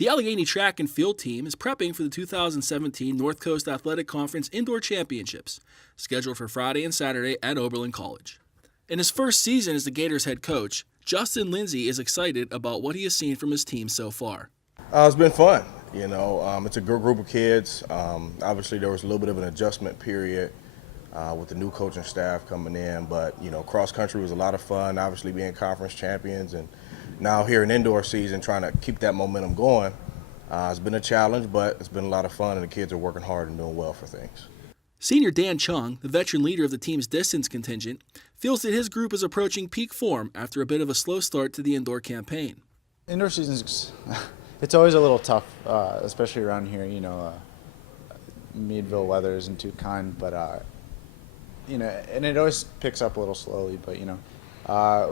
The Allegheny track and field team is prepping for the 2017 North Coast Athletic Conference Indoor Championships, scheduled for Friday and Saturday at Oberlin College. In his first season as the Gators head coach, Justin Linzy is excited about what he has seen from his team so far. It's been fun. It's a good group of kids. Obviously, there was a little bit of an adjustment period with the new coaching staff coming in, but cross country was a lot of fun. Obviously, being conference champions, and now here in indoor season, trying to keep that momentum going. It's been a challenge, but it's been a lot of fun, and the kids are working hard and doing well for things. Senior Dan Cheung, the veteran leader of the team's distance contingent, feels that his group is approaching peak form after a bit of a slow start to the indoor campaign. Indoor season's it's always a little tough, especially around here. Meadville weather isn't too kind, but and it always picks up a little slowly. But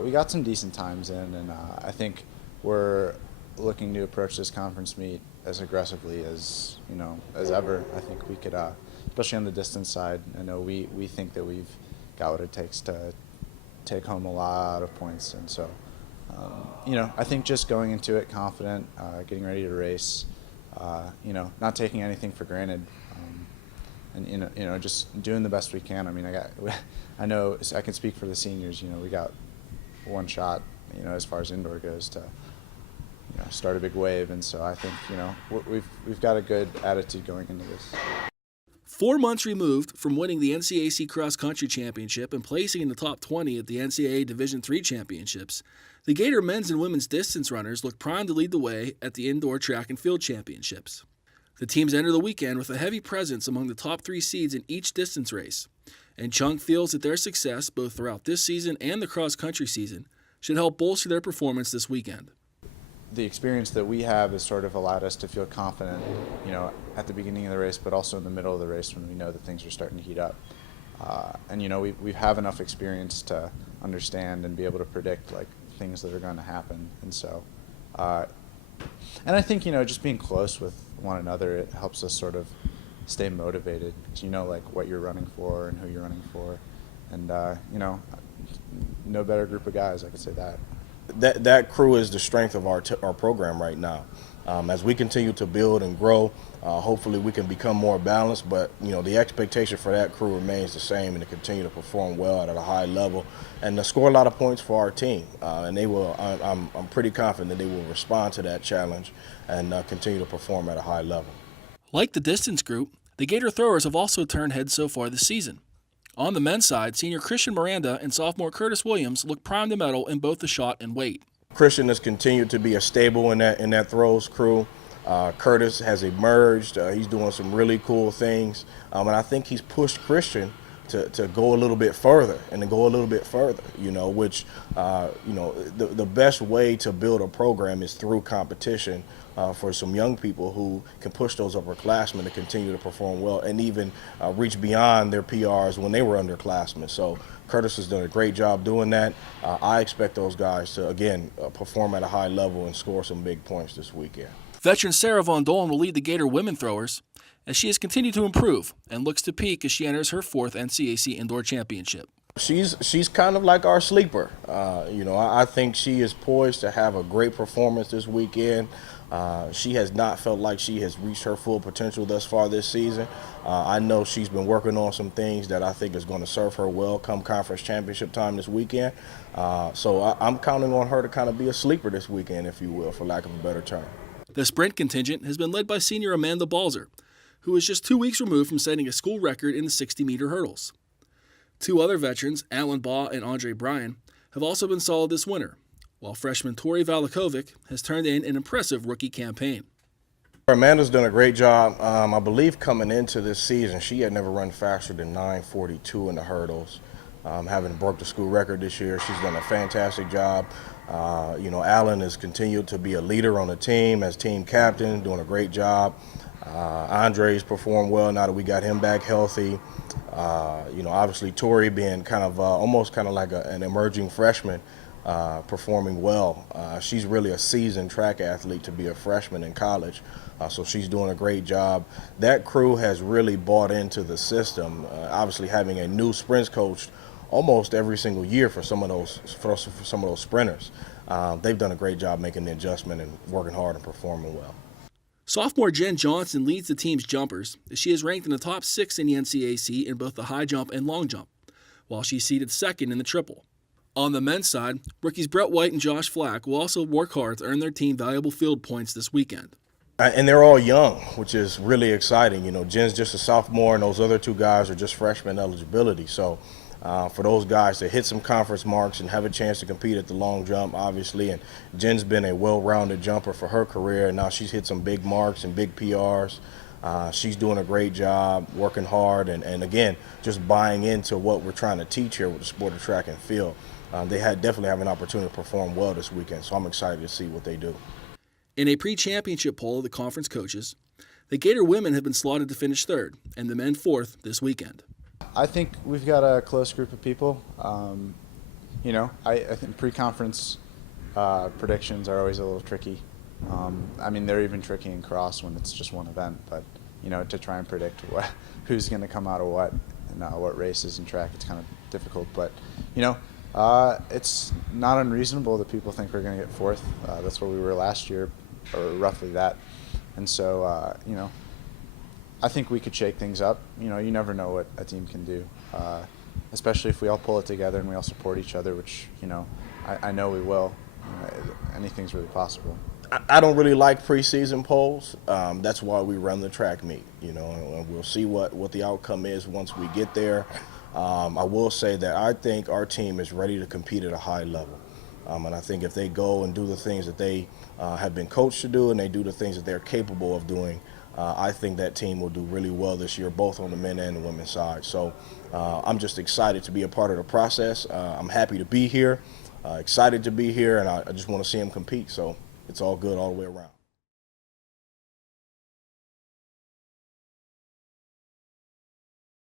we got some decent times in, and I think we're looking to approach this conference meet as aggressively as ever. I think we could, especially on the distance side. I know we think that we've got what it takes to take home a lot of points, and so I think just going into it confident, getting ready to race, not taking anything for granted, and just doing the best we can. I mean, I know I can speak for the seniors. We got one shot, as far as indoor goes to start a big wave, and so I think we've got a good attitude going into this. 4 months removed from winning the NCAC Cross Country Championship and placing in the top 20 at the NCAA Division III Championships, the Gator men's and women's distance runners look primed to lead the way at the Indoor Track and Field Championships. The teams enter the weekend with a heavy presence among the top 3 seeds in each distance race, and Cheung feels that their success, both throughout this season and the cross country season, should help bolster their performance this weekend. The experience that we have has sort of allowed us to feel confident, at the beginning of the race, but also in the middle of the race when we know that things are starting to heat up. And we have enough experience to understand and be able to predict things that are going to happen. And so, and I think just being close with one another, it helps us sort of stay motivated. Because what you're running for and who you're running for, and no better group of guys, I could say that. That crew is the strength of our program right now. As we continue to build and grow, hopefully we can become more balanced, but the expectation for that crew remains the same, and to continue to perform well at a high level and to score a lot of points for our team. And they will. I'm pretty confident that they will respond to that challenge and continue to perform at a high level. Like the distance group, the Gator throwers have also turned heads so far this season. On the men's side, senior Christian Miranda and sophomore Curtis Williams look primed to medal in both the shot and weight. Christian has continued to be a staple in that throws crew. Curtis has emerged. He's doing some really cool things, and I think he's pushed Christian to go a little bit further and to go a little bit further. Which the best way to build a program is through competition for some young people who can push those upperclassmen to continue to perform well and even reach beyond their PRs when they were underclassmen. So Curtis has done a great job doing that. I expect those guys to, again, perform at a high level and score some big points this weekend. Veteran Sarah Von Dolan will lead the Gator women throwers as she has continued to improve and looks to peak as she enters her 4th NCAC Indoor Championship. She's kind of like our sleeper. I think she is poised to have a great performance this weekend. She has not felt like she has reached her full potential thus far this season. I know she's been working on some things that I think is going to serve her well come conference championship time this weekend. So I'm counting on her to kind of be a sleeper this weekend, if you will, for lack of a better term. The sprint contingent has been led by senior Amanda Balzer, who is just 2 weeks removed from setting a school record in the 60-meter hurdles. 2 other veterans, Alan Baugh and Andre Bryan, have also been solid this winter, while freshman Tori Valikovic has turned in an impressive rookie campaign. Amanda's done a great job. I believe coming into this season, she had never run faster than 9:42 in the hurdles. Having broke the school record this year, she's done a fantastic job. Alan has continued to be a leader on the team as team captain, doing a great job. Andre's performed well now that we got him back healthy. Obviously Tori being kind of almost kind of like an emerging freshman, performing well. She's really a seasoned track athlete to be a freshman in college, so she's doing a great job. That crew has really bought into the system, obviously having a new sprints coach almost every single year for some of those sprinters. They've done a great job making the adjustment and working hard and performing well. Sophomore Jen Johnson leads the team's jumpers, as she is ranked in the top 6 in the NCAC in both the high jump and long jump, while she's seated second in the triple. On the men's side, rookies Brett White and Josh Flack will also work hard to earn their team valuable field points this weekend. And they're all young, which is really exciting. You know, Jen's just a sophomore, and those other two guys are just freshman eligibility. So for those guys to hit some conference marks and have a chance to compete at the long jump, obviously, and Jen's been a well-rounded jumper for her career, and now she's hit some big marks and big PRs. She's doing a great job, working hard, and again, just buying into what we're trying to teach here with the sport of track and field. They definitely have an opportunity to perform well this weekend, so I'm excited to see what they do. In a pre-championship poll of the conference coaches, the Gator women have been slotted to finish third and the men fourth this weekend. I think we've got a close group of people. You know, I think pre-conference predictions are always a little tricky. I mean, they're even tricky in cross when it's just one event, but, you know, to try and predict who's going to come out of what and what races and track, it's kind of difficult. But, you know, it's not unreasonable that people think we're going to get fourth. That's where we were last year, or roughly that. And so, you know, I think we could shake things up. You know, you never know what a team can do, especially if we all pull it together and we all support each other, which, you know, I know we will. Anything's really possible. I don't really like preseason polls. That's why we run the track meet, you know, and we'll see what the outcome is once we get there. I will say that I think our team is ready to compete at a high level. And I think if they go and do the things that they have been coached to do and they do the things that they're capable of doing, I think that team will do really well this year, both on the men and the women's side. So I'm just excited to be a part of the process. I'm happy to be here, excited to be here, and I just want to see them compete. So it's all good all the way around.